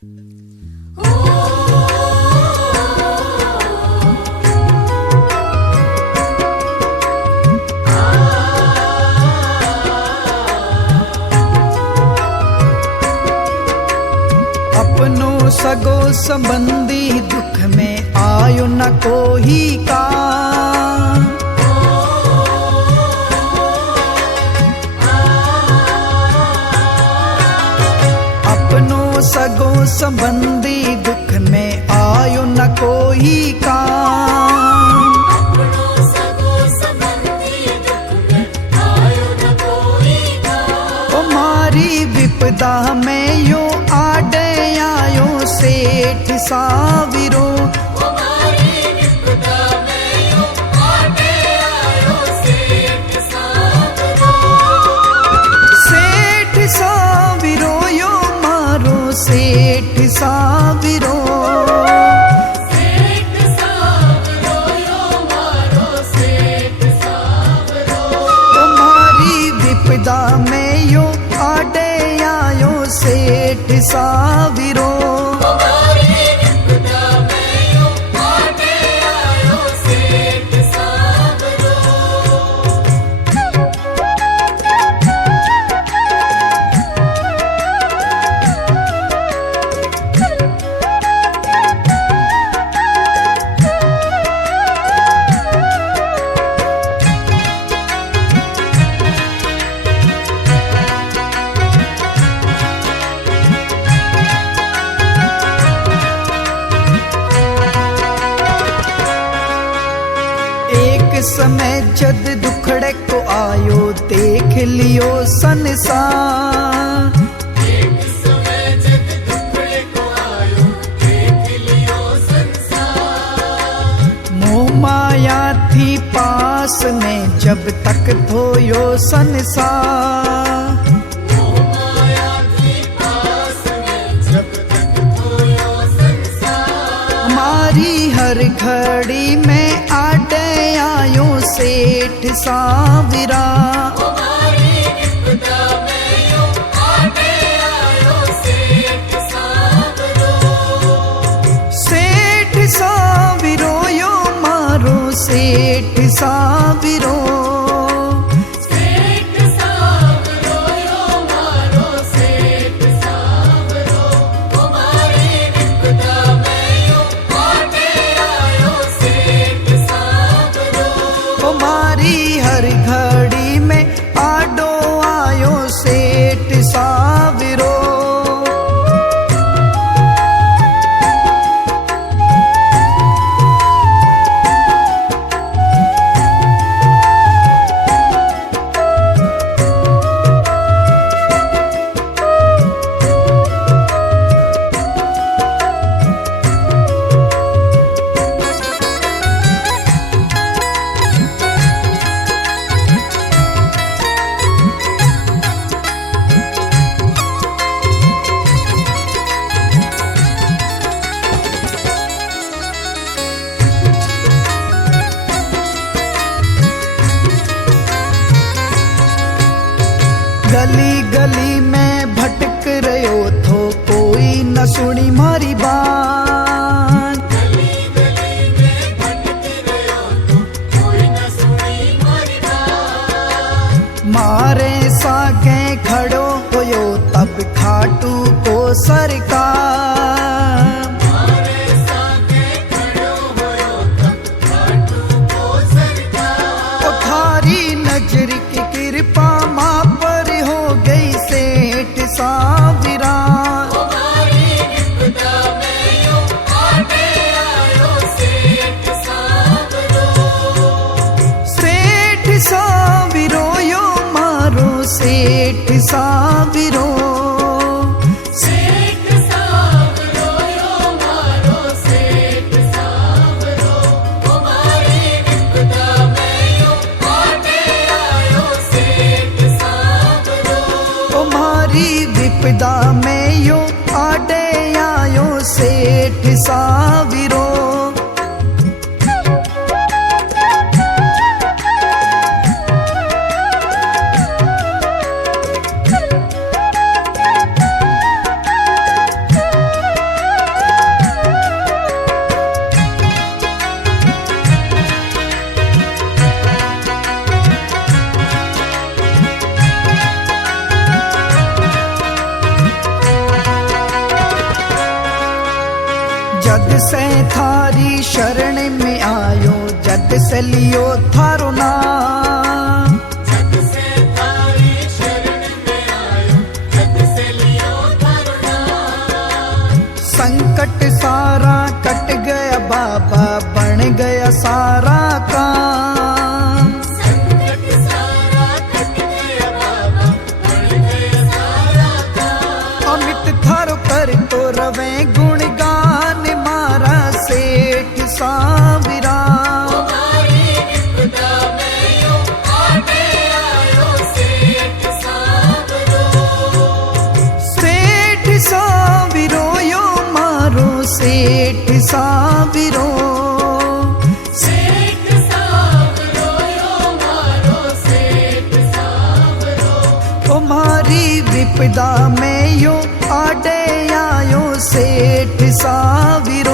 अपनो सगो संबंधी दुख में आयो न कोई का। अपनो सगो संबंधी दुख में आयो न कोई का। तुम्हारी विपदा में यो आडे आयो सेठ साविरो। सेठ साविरो यो मारो सेठ साविरो। तुम्हारी विपदा में यो आडे आयो सेठ साविरो। समय जद दुखड़े को आयो देख लियो संसार। एक समय जद दुखड़े को आयो देख लियो संसार। मोह माया थी पास में जब तक धोयो संसार। मोह माया थी पास में जब तक धोयो संसार। हमारी हर घड़ी में आडे आयो सेठ साविरा। तुम्हारी विपदा में यो आडे आयो सेठ साविरो। सेठ साविरो यो मारो सेठ साविरो। सेठ साविरो यो मारो सेठ साविरो। तुम्हारी विपदा में यो आडे आयो सेठ साविरो। तुम्हारी हर घड़ी में आडो आयो सेठ साविरो। गली गली में भटक रहो थो कोई न सुनी मारी बात। गली गली में भटक रहो तो कोई न सुनी मारी बात। मारे सागे खड़ो होयो तब खाटू को सरकार। मारे सागे खड़ो होयो तब खाटू को सरकार। तो थारी नजर की कृपा माँ पर हो गई सेठ साविरा। तुम्हारी विपदा में यो आडे आयो सेठ साविरो। सेठ साविरो यो मारो सेठ साविरो। सेठ साविरो यो मारो सेठ साविरो। तुम्हारी विपदा में यो आडे आयो सेठ साविरो। तुम्हारी विपदा में यो आडे आयो सेठ साविरो। जद से थारी शरण में आयो, जद से लियो थारो नाम। जग से थारी शरण में आयो, जग से लियो थारो नाम। संकट सारा कट गया बाबा, बन गया सारा काम। संकट सारा कट गया बाबा, बन गया सारा काम। अमित थारो कर तो रवे गुणगान, मारा सेठ साविरा। हमारी विपदा में यो आगे आयो सेठ सावरो। सेठ साविरो यो मारो सेठ साविरो। सेठ सावरो यो मारो सेठ सावरो। तुम्हारी विपदा में यो आडे आयो सेठ साविरो।